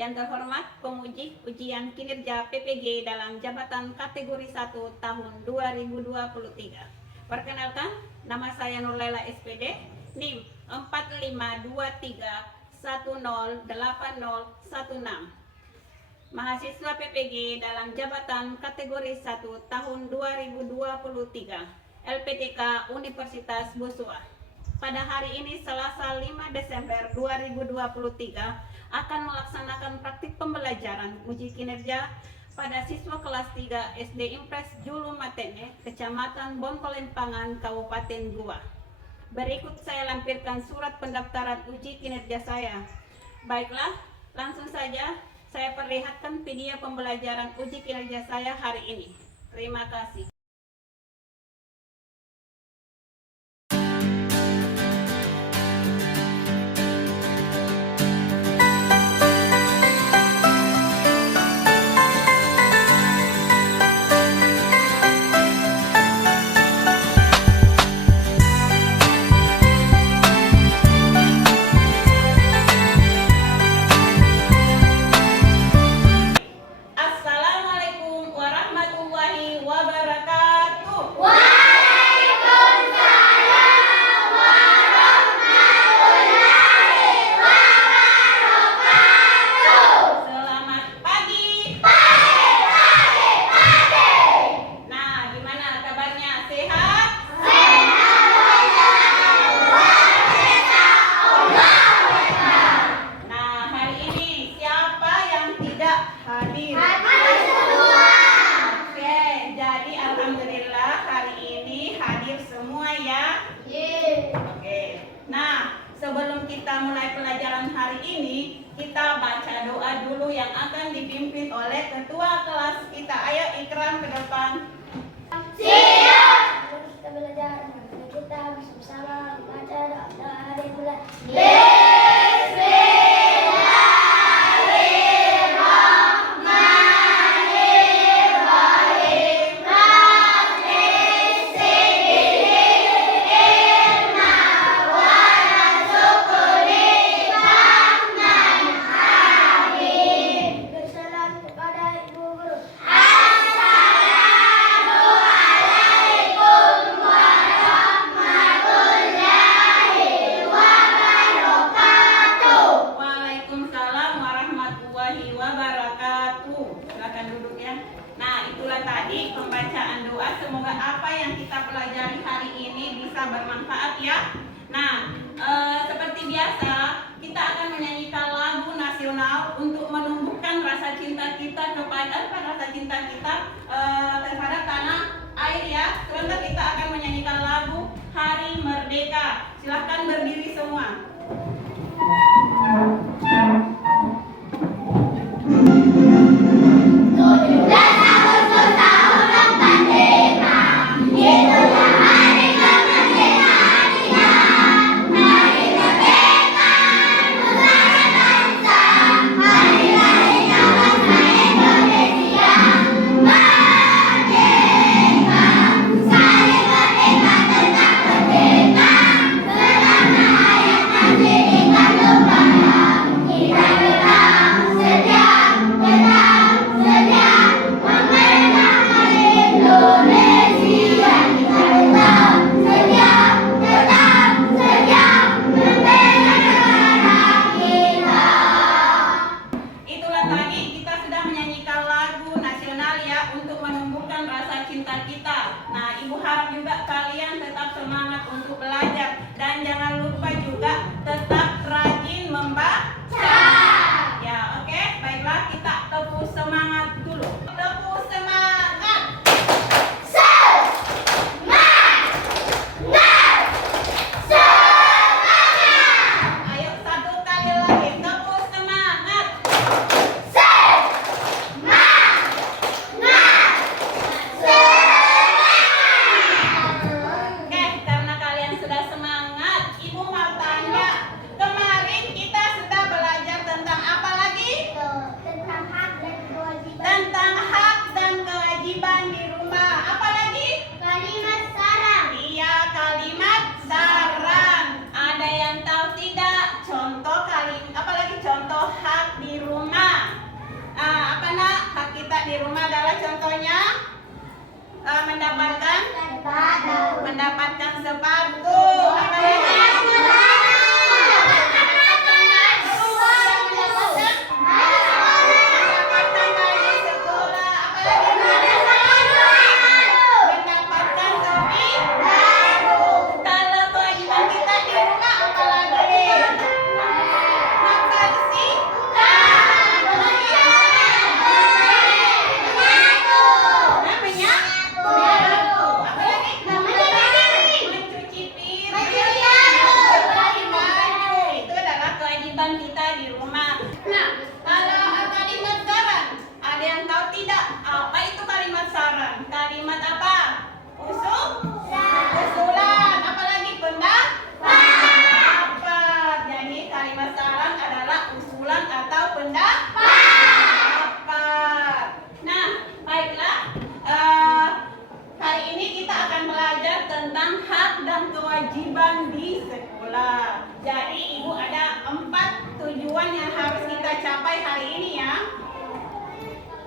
Yang terhormat penguji ujian kinerja PPG dalam jabatan kategori 1 tahun 2023. Perkenalkan, nama saya Nurlela SPD, NIM 4523108016. Mahasiswa PPG dalam jabatan kategori 1 tahun 2023, LPTK Universitas Bosua. Pada hari ini Selasa 5 Desember 2023 akan melaksanakan praktik pembelajaran uji kinerja pada siswa kelas 3 SD Impres Julu Matene, Kecamatan Bongkolempangan, Kabupaten Goa. Berikut saya lampirkan surat pendaftaran uji kinerja saya. Baiklah, langsung saja saya perlihatkan video pembelajaran uji kinerja saya hari ini. Terima kasih. Sebelum kita mulai pelajaran hari ini, kita baca doa dulu yang akan dipimpin oleh ketua kelas kita. Ayo Ikram ke depan. Siap. Kita belajar, kita bersama baca doa hari bulan. Tadi pembacaan doa, semoga apa yang kita pelajari hari ini bisa bermanfaat ya. Nah, seperti biasa kita akan menyanyikan lagu nasional untuk menumbuhkan rasa cinta kita terhadap tanah air ya. Sebentar kita akan menyanyikan lagu Hari Merdeka. Silahkan berdiri semua. Kalian tetap semangat untuk belajar dan jangan lupa juga tetap rajin membaca. Ya, oke, baiklah kita tepuk semangat dulu. Tepuk semangat. Ayo satu kali lagi tepuk semangat. Karena kalian sudah semangat, Ibu mau tanya, di rumah adalah contohnya mendapatkan sepatu. Apa lagi? Mendapatkan baju sekolah. Apa lagi? Mendapatkan topi baru. Kalau kewajiban kita di rumah apa lagi? Membersih. Mencuci piring. Baju. Itu adalah kewajiban kita di rumah. Nah, kalau kalimat saran, ada yang tahu tidak? Apa itu kalimat saran? Kalimat apa? Usulan. Apalagi pendapat. Jadi kalimat saran adalah usulan atau pendapat. Nah, baiklah. Hari ini kita akan belajar tentang hak dan kewajiban di sekolah. Jadi Ibu ada 4 tujuan yang harus kita capai hari ini ya.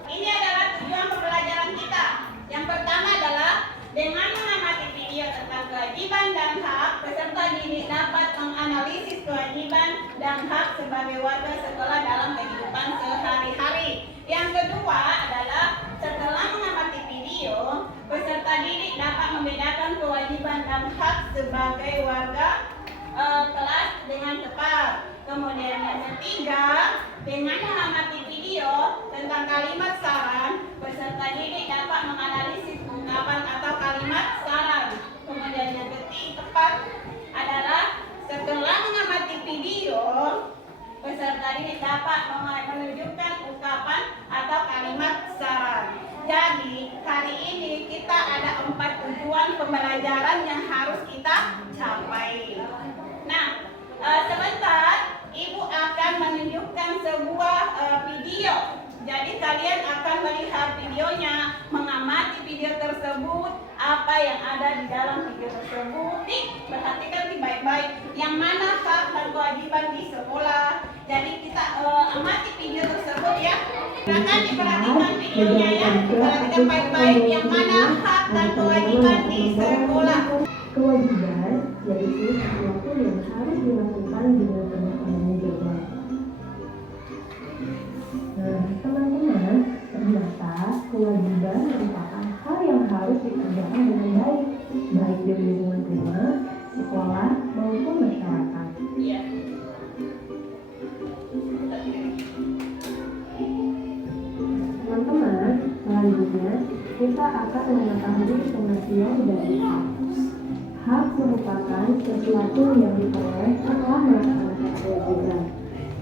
Ini adalah tujuan pembelajaran kita. Yang pertama adalah dengan mengamati video tentang kewajiban dan hak, peserta didik dapat menganalisis kewajiban dan hak sebagai warga sekolah dalam kehidupan sehari-hari. Yang kedua adalah setelah mengamati video, peserta didik dapat membedakan kewajiban dan hak sebagai warga kelas dengan tepat. Kemudian yang ketiga, dengan mengamati video tentang kalimat saran, peserta didik dapat menganalisis ungkapan atau kalimat saran. Kemudian yang keempat adalah setelah mengamati video, peserta didik dapat menunjukkan ungkapan atau kalimat saran. Jadi hari ini kita ada 4 tujuan pembelajaran yang harus kita capai. Nah, sebentar Ibu akan menunjukkan sebuah video. Jadi kalian akan melihat videonya, mengamati video tersebut, apa yang ada di dalam video tersebut. Nih, perhatikan nih baik-baik. Yang mana hak dan kewajiban di sekolah. Jadi kita amati video tersebut ya. Silakan diperhatikan videonya ya. Perhatikan baik-baik yang mana hak dan kewajiban di sekolah. Kewajiban yaitu sesuatu yang harus dilakukan dengan penuh tanggung jawab. Nah, teman-teman, ternyata kewajiban merupakan hal yang harus dikerjakan dengan baik di lingkungan rumah, sekolah, maupun masyarakat. Iya. Teman-teman, selanjutnya kita akan mengetahui pengertian dari hak. Hak merupakan sesuatu yang diperoleh setelah melaksanakan kewajiban.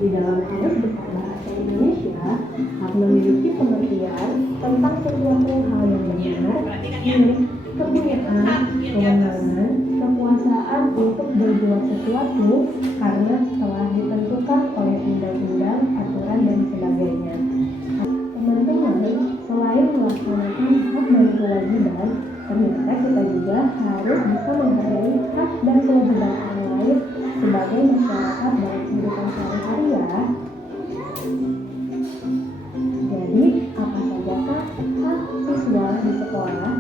Di dalam arus besar bahasa Indonesia, hak memiliki pengertian tentang sesuatu hal yang benar, milik, kepunyaan, kewenangan, kekuasaan untuk berbuat sesuatu karena telah ditentukan oleh undang-undang, aturan, dan sebagainya. Teman-teman, selain melaksanakan hak dan kewajiban, ternyata kita juga harus bisa menghargai hak dan kewajiban orang lain sebagai masyarakat dalam kehidupan sehari-hari ya. Jadi, apa sajakah hak siswa di sekolah?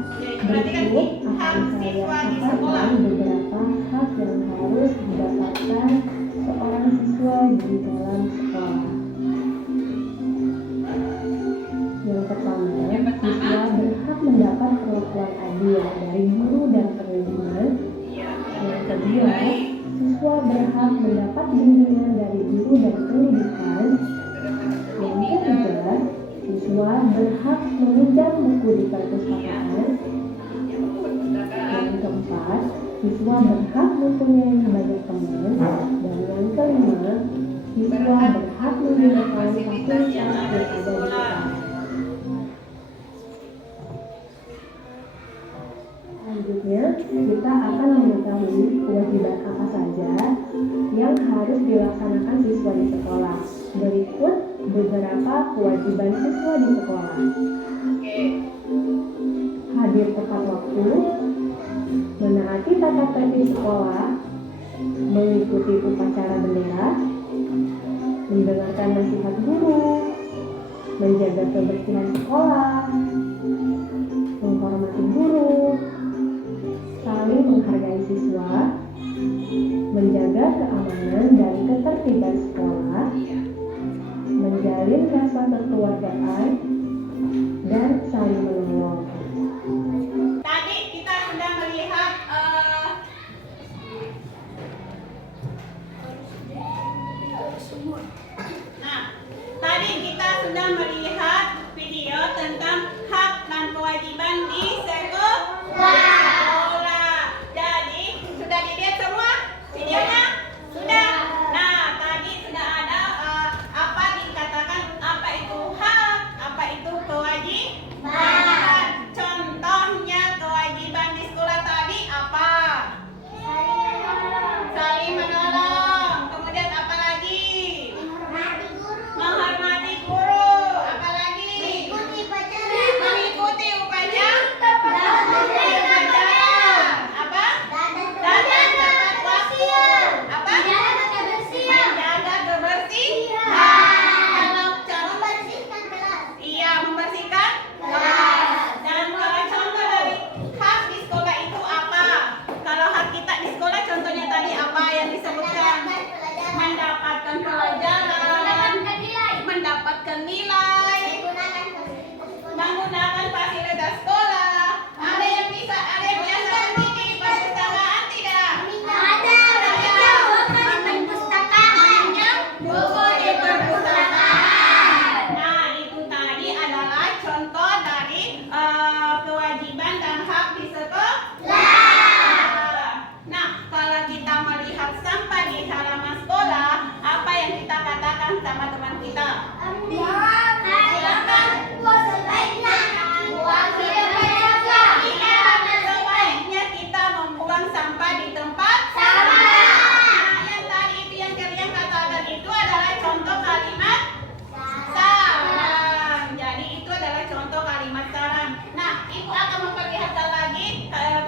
Berikut akan saya paparkan beberapa hak yang harus didapatkan seorang siswa di dalam sekolah. Yang pertama, siswa berhak mendapat perlakuan adil dari guru dan pendidikan. Yang kedua, siswa berhak mendapat bimbingan dari guru dan pendidikan. Yang ketiga, siswa berhak meminjam buku di perpustakaan. Yang keempat, siswa berhak mempunyai banyak teman. Dan yang kelima, siswa berhak menggunakan fasilitas yang ada di sekolah. Selanjutnya, kita akan mengetahui kewajiban apa saja yang harus dilaksanakan siswa di sekolah. Berikut beberapa kewajiban siswa di sekolah. Hadir tepat waktu, menaati tata tertib sekolah, mengikuti upacara bendera, mendengarkan nasihat guru, menjaga kebersihan sekolah, menghormati guru, saling menghargai siswa, menjaga keamanan dan ketertiban sekolah, menjalin rasa kekeluargaan, dan saling menolong. Tadi kita sudah melihat video tentang hak dan kewajiban di sekolah. Jadi sudah dilihat semua videonya? Sudah. Nah, tadi sudah ada apa dikatakan apa itu hak, apa itu kewajiban. Contohnya kewajiban di sekolah tadi apa? Saling menolong. Kemudian apa lagi? Menghormati guru. Apa lagi? Mengikuti upacara. Apa? Datang tepat waktu. Apa? Menjaga kebersihan. Kalau iya, membersihkan kelas. Dan kalau contoh dari hak di sekolah itu apa? Kalau hak kita di sekolah contohnya tadi apa yang disebutkan? Mendapatkan pelajaran, mendapatkan nilai, menggunakan fasilitas sekolah. Ada yang biasa pergi di perpustakaan tidak? Meminjam buku di perpustakaan. Nah, itu tadi adalah contoh dari kewajiban dan hak di sekolah. Nah, kalau kita melihat sampah di halaman sekolah, apa yang kita katakan sama teman kita? Sebaiknya kita membuang sampah di tempat sampah. Yang tadi itu yang kalian katakan itu adalah contoh kalimat saran. Jadi itu adalah contoh kalimat saran. Nah, ibu akan memperlihatkan lagi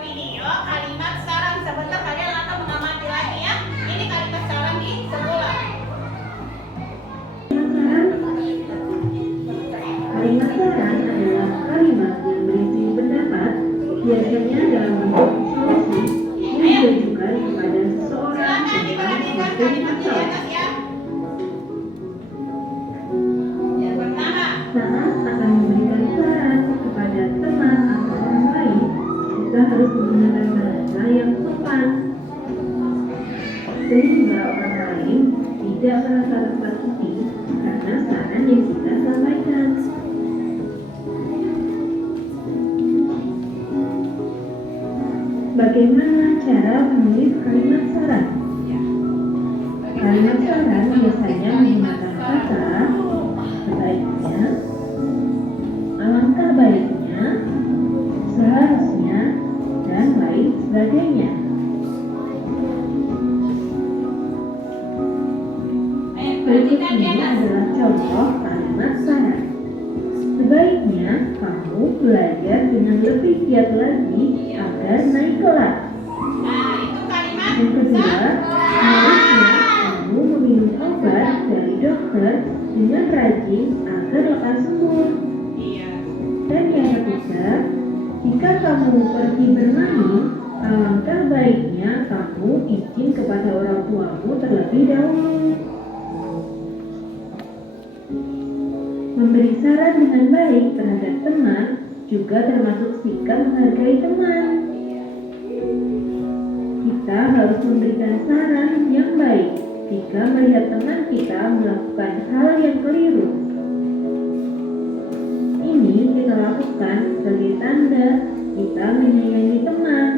video kalimat saran. Sebentar kalian akan mengamati lagi ya. Ini kalimat saran di sekolah. Kalimat saran adalah kalimat yang berisi pendapat, biasanya dalam bentuk solusi yang ditujukan kepada seseorang Silakan tentang diperhatikan suatu kalimat di masalah. atas ya. Yang pertama, Saat akan memberikan saran kepada teman atau orang lain, kita harus menggunakan bahasa yang sopan, sehingga orang lain tidak merasa tersakiti karena saran yang kita sampaikan. Bagaimana cara menulis kalimat saran? Kalimat saran biasanya menggunakan kata sebaiknya, alangkah baiknya, seharusnya, dan lain sebagainya. Berikut ini adalah contoh kalimat saran. Sebaiknya kamu belajar dengan lebih giat lagi agar naik kelas. nah itu kalimat Yang kedua, harusnya kamu meminum obat dari dokter dengan rajin agar lekas sembuh. Iya. Dan yang ketiga, jika kamu pergi bermain, alangkah baiknya kamu izin kepada orang tuamu terlebih dahulu. Memberi saran dengan baik terhadap teman juga termasuk sikap menghargai teman. Kita harus memberikan saran yang baik jika melihat teman kita melakukan hal yang keliru. Ini kita lakukan sebagai tanda kita menyayangi teman.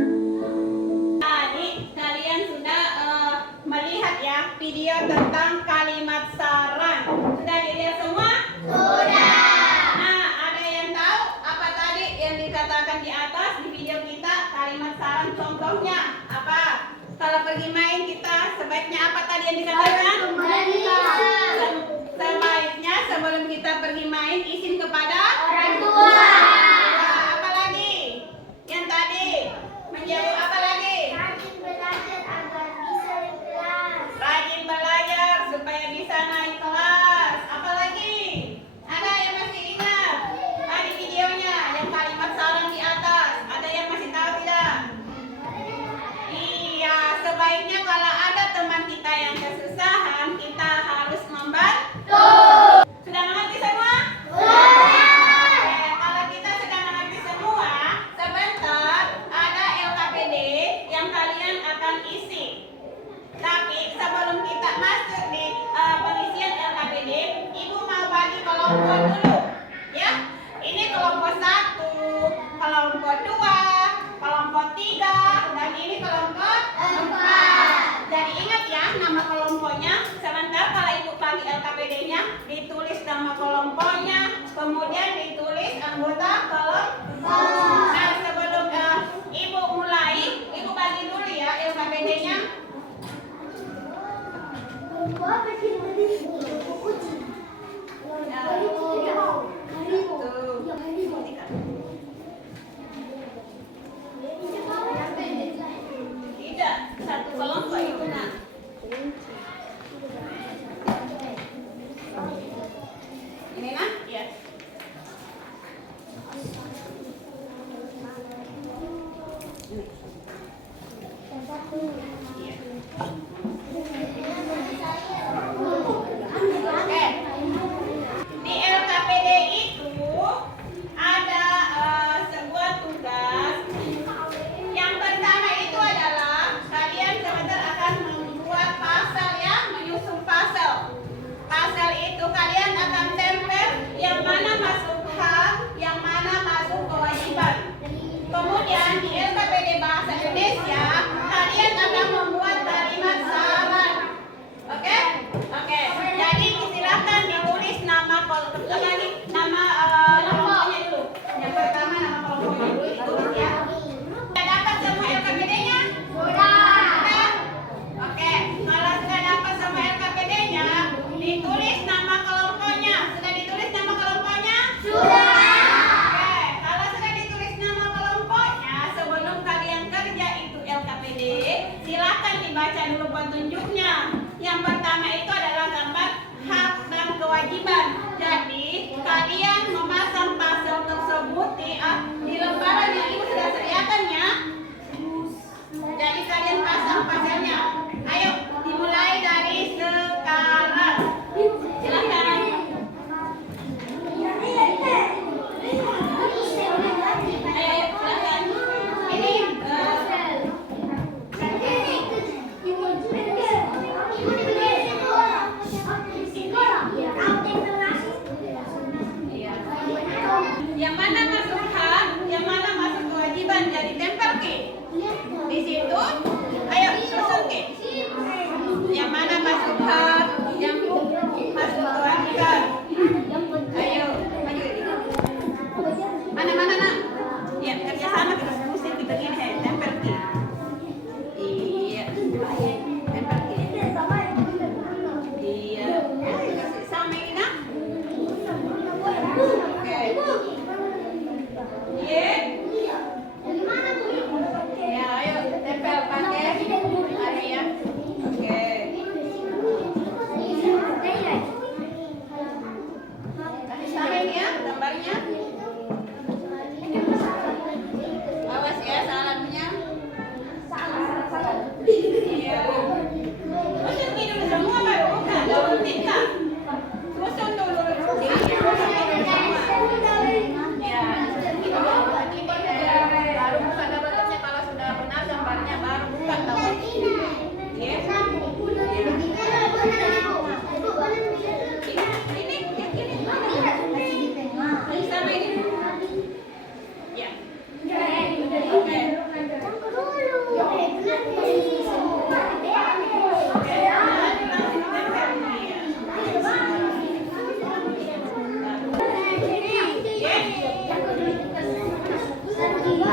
Tadi kalian sudah melihat ya video tentang kalimat saran. Sudah dilihat semua? Nah, ada yang tahu apa tadi yang dikatakan di atas di video kita kalimat saran contohnya apa? Kalau pergi main kita sebaiknya apa tadi yang dikatakan? Sebaiknya sebelum kita pergi main izin kepada Orang tua. Apa lagi? Yang tadi menjauh apa lagi? Rajin belajar agar bisa naik kelas. Rajin belajar supaya bisa naik kelas. Apa lagi? Ada yang masih nama kelompoknya, kemudian ditulis anggota kelompok. Nah, sebelum Ibu mulai, Ibu bagi dulu ya LKPD-nya. Tidak, satu kelompok itu nak. Ini nak? Ya. Oke. Di LKPD itu ada sebuah tugas. Yang pertama itu adalah kalian sebentar akan membuat pasal ya, menyusun pasal. Pasal itu kalian akan tempel yang mana masuk hak, yang mana masuk kewajiban. Kemudian di LKPD Bahasa Indonesia kalian akan membuat kalimat syarat. Oke? Oke. Jadi silakan ditulis nama kelompoknya dulu. Yang pertama nama kelompoknya dulu ditulis ya. Sudah dapat semua LKPD-nya? Sudah. Oke. Kalau sudah dapat semua LKPD-nya, ditulis nama kelompoknya. Sudah ditulis nama kelompoknya? Sudah. Oke. Kalau sudah ditulis nama kelompoknya, sebelum kalian kerja itu LKPD, silakan dibaca dulu petunjuknya. Yang pertama itu adalah gambar hak dan kewajiban. Jadi kalian memasang pasal tersebut di lembaran yang Ibu sudah sediakan ya. Jadi kalian pasang pasalnya. Ayo dimulai dari sekarang. Silakan. Ayo silakan. Ini yang mana masuk hak, yang mana masuk kewajiban, jadi tempel Ki. Di situ, ayo susun Ki. Yang mana masuk hak, yang masuk kewajiban. Ayo, maju. Mana nak? Ya, kerjasama kita mesti begini, tempel Ki. Iya, tempel Ki. Iya, sama ini nak. Oke. Iya. Ya, ayo tempel pakai hari ya. Oke. Kasih sama ini ya gambarnya. Awas ya salamnya. Iya. Susun dulu semua baru buka, jangan tinggal. Susun dulu. Ya, baru buka gambarnya kalau sudah benar gambarnya baru buka tahu. Ya. Ini. Sama ini. Ya. Oke.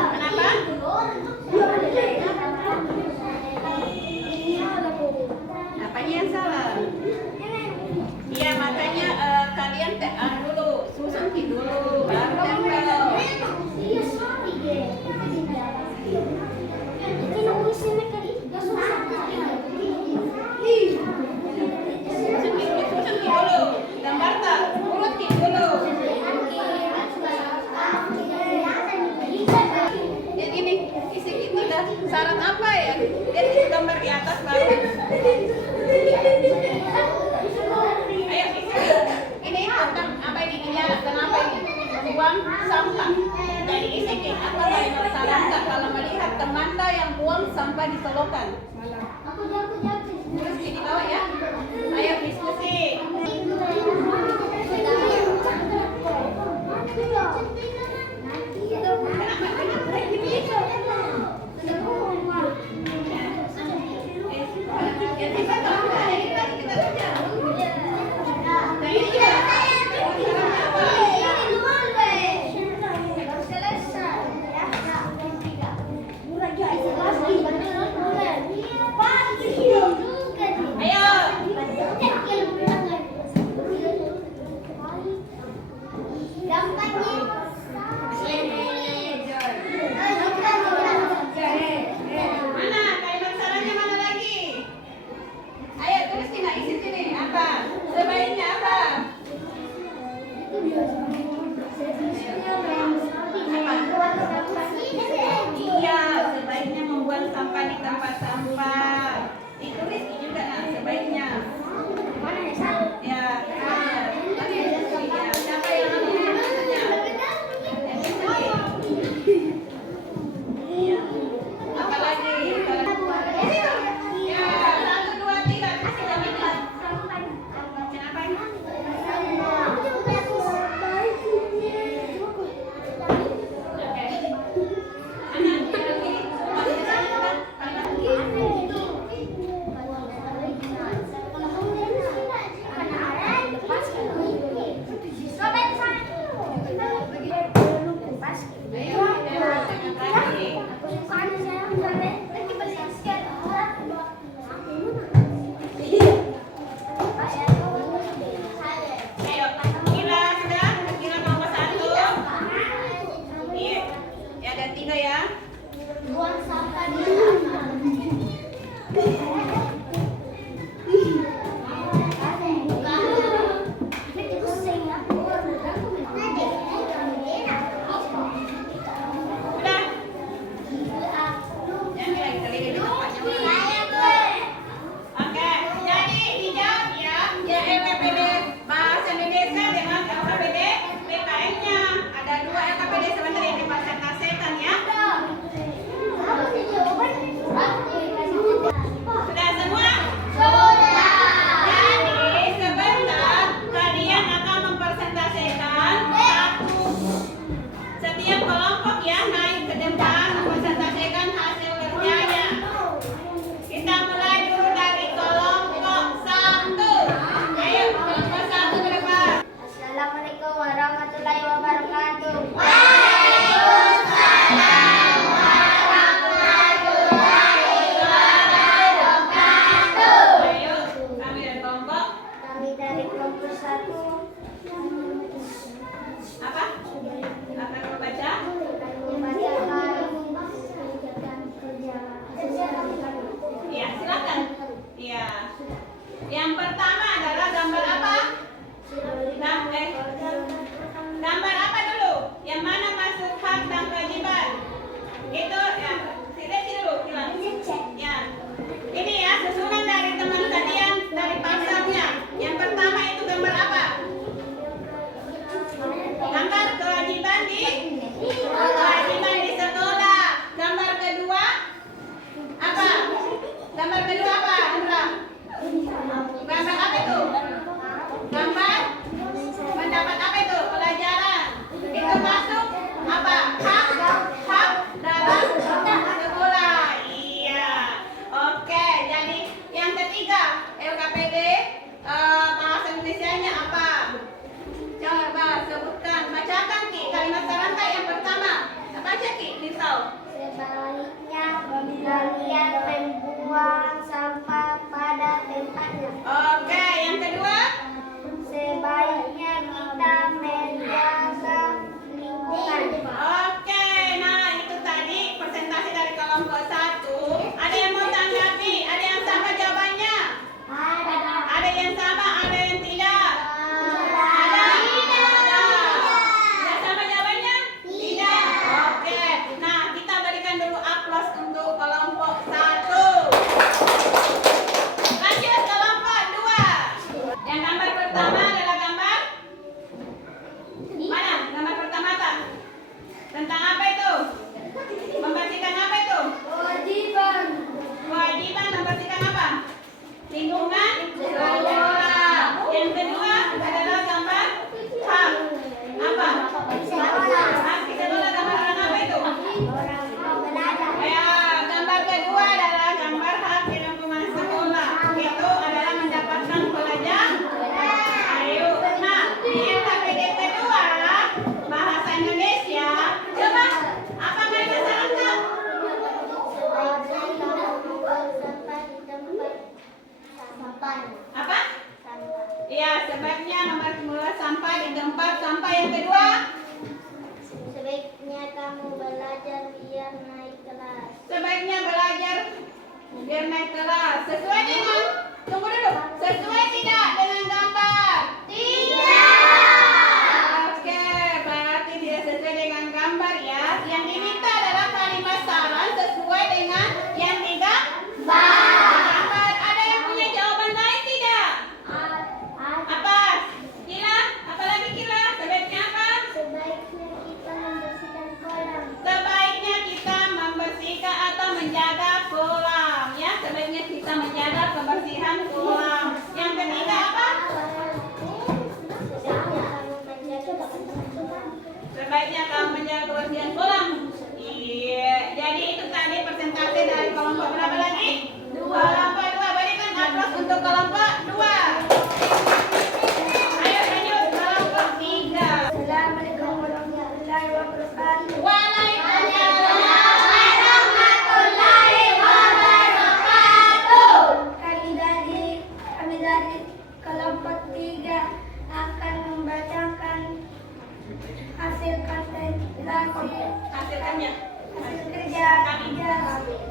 Kenapa? Apanya yang salah? Iya makanya kalian dulu susun dulu baru tempel. Susun dulu, gambar tak? Urut dulu. Lihat ini, isi itu dah syarat apa ya? Lihat isi gambar di atas baru. Ayo isi. Ini tentang apa ini? Kenapa ini? Buang sampah. Jadi isi apa kalimat syarat tak kalau melihat teman yang buang sampah di selokan? Terus di bawah ya. Ayo diskusi. Kenapa? Orang belajar. Ya, gambar kedua adalah gambar hak di lingkungan sekolah. Itu adalah mendapatkan pelajaran. Ayo, nah di LKPD kedua bahasa Indonesia. Coba apa mereka sarankan? Sebaiknya kamu membuang sampah di tempat sampah. Apa? Sampah. Iya, sebaiknya membuang sampah di tempat sampah. Yang kedua, Sebaiknya kamu belajar biar naik kelas. sebaiknya belajar biar naik kelas. Sesuai dengan, tunggu dulu, sesuai tidak dengan gambar? Oke, berarti tidak sesuai dengan gambar ya. Yang diminta adalah kalimat saran sesuai dengan yang digambar. Ada yang punya jawaban lain tidak? Apa? Kila? Apalagi Kila? Sebaiknya apa? Sebaiknya kita membersihkan kolam. Sebaiknya kita membersihkan atau menjaga kolam ya. Sebaiknya kita menjaga kebersihan kolam. Yang ketiga apa? Sebaiknya kamu menjaga kebersihan kolam. Iya, jadi itu tadi persentase dari kelompok berapa lagi? Kelompok 2. Berikan aplaus untuk kelompok 2. Ayo lanjut kelompok 3. Assalamualaikum warahmatullahi wabarakatuh. Waalaikumsalam. Kami dari kelompok 3 akan membacakan hasil konsentrasi Hasilkannya. hasil kerja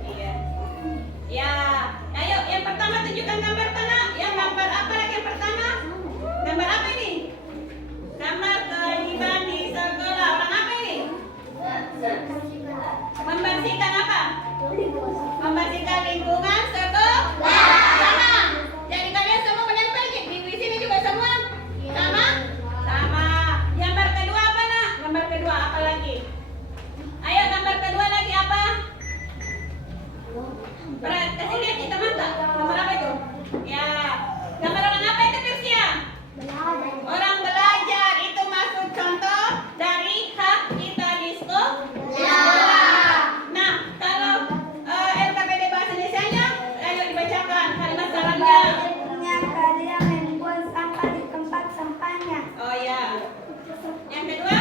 Iya. Ya, ayo yang pertama tunjukkan gambar tanah. Yang gambar apa lagi yang pertama? Gambar apa ini? Gambar kehidupan di sekolah. Orang apa ini? Membersihkan apa? Membersihkan lingkungan sekolah. Sama. Jadi kalian semua menempel di sini juga semua? Sama? Sama. Gambar kedua apa nak? Gambar kedua apa lagi? Ayo gambar kedua lagi apa? Kasih lihat kita mata. Gambar apa itu? Ya. Gambar orang apa itu Persia? Orang belajar. Itu masuk contoh dari hak kita di sekolah. Nah, kalau LKPD bahasa Indonesia-nya, ayo dibacakan kalimat sarannya. Sebaiknya kalian membuang sampah di tempat sampahnya. Oh ya. Yang kedua?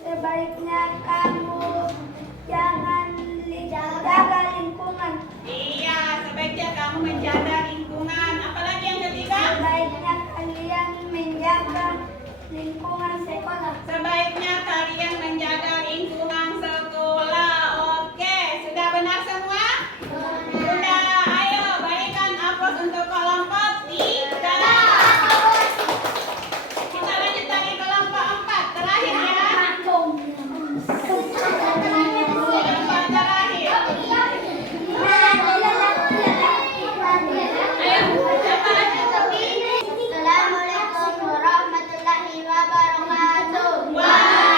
Sebaiknya kamu jangan jaga lingkungan. Iya, sebaiknya kamu menjaga lingkungan. Apalagi yang ketiga? Sebaiknya kalian menjaga lingkungan sekolah. Sebaiknya kalian menjaga lingkungan sekolah. Oke, sudah benar semua? Sudah. Ayo berikan aplaus untuk kelompok 3. Kita lanjut lagi kelompok 4. Terakhir ya. Kelompok terakhir. Ayo, siapa lagi? Assalamualaikum warahmatullahi wabarakatuh. Wah.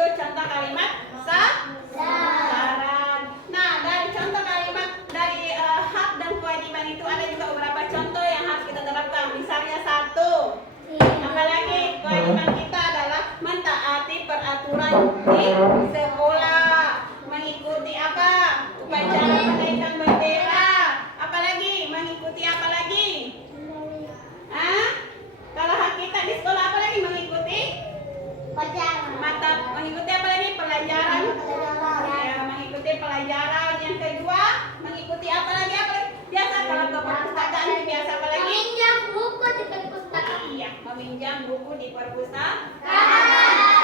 yaitu contoh kalimat syarat. Nah, dari contoh kalimat dari hak dan kewajiban itu ada juga beberapa contoh yang harus kita terapkan. Misalnya satu, apalagi kewajiban kita adalah mentaati peraturan di sekolah, mengikuti apa? Upacara menaikkan bendera. Apalagi mengikuti apa lagi? Kalau hak kita di sekolah apalagi mengikuti? Mengikuti apa lagi? Pelajaran. Ya, mengikuti pelajaran. Yang kedua, mengikuti apa lagi? Biasa kalau ke perpustakaan biasa apa lagi? Meminjam buku di perpustakaan. Iya, meminjam buku di perpustakaan.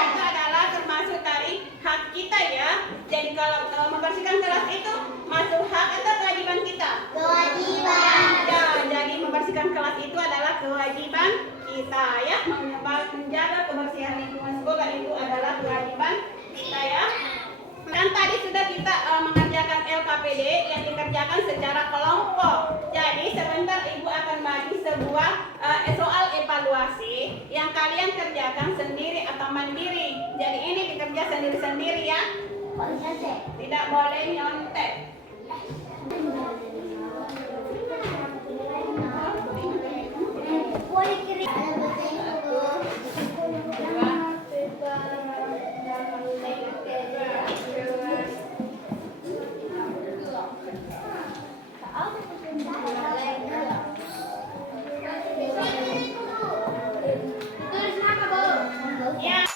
Itu adalah termasuk dari hak kita ya. Jadi kalau membersihkan kelas itu masuk hak atau kewajiban kita? Kewajiban. Ya, jadi membersihkan kelas itu adalah kewajiban kita ya. Menjaga kebersihan lingkungan sekolah itu adalah kewajiban kita ya. Dan tadi sudah kita mengerjakan LKPD yang dikerjakan secara kelompok. Jadi sebentar Ibu akan bagi sebuah soal evaluasi yang kalian kerjakan sendiri atau mandiri. Jadi ini dikerja sendiri-sendiri ya. Tidak boleh nyontek. Ya.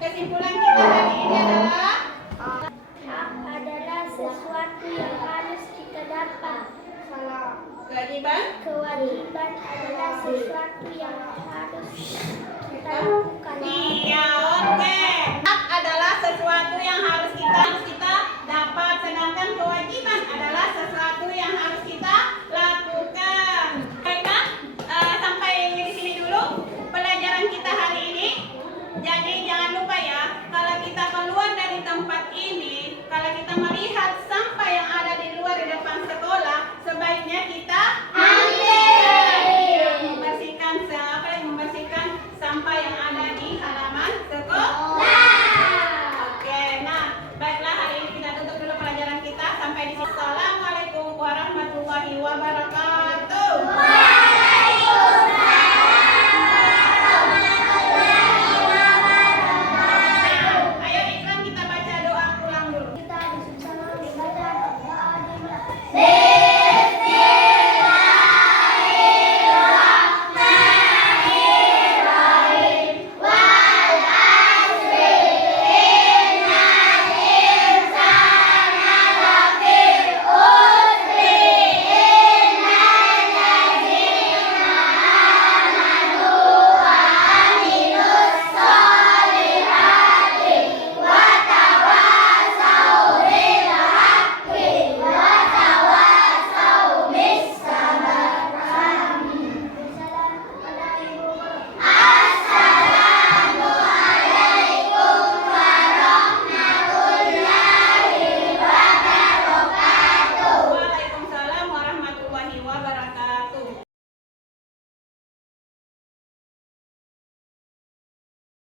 Kesimpulan kita hari ini adalah hak adalah sesuatu yang harus kita dapat. Kewajiban adalah sesuatu yang harus kita lakukan. Iya, oke. Hak adalah sesuatu yang harus kita dapat, sedangkan kewajiban adalah sesuatu yang harus kita lakukan. Baiklah, sampai di sini dulu pelajaran kita hari ini. Jadi jangan lupa ya, kalau kita keluar dari tempat ini, kalau kita melihat sampah yang ada di luar di depan sekolah, sebaiknya kita membersihkan sampah yang ada di halaman sekolah. Oke, nah baiklah, hari ini kita tutup dulu pelajaran kita sampai di sini. Assalamualaikum warahmatullahi wabarakatuh. Ayo Ikram, kita baca doa pulang dulu. Kita bersama membaca doa dimulai. Waalaikumsalam warahmatullahi wabarakatuh.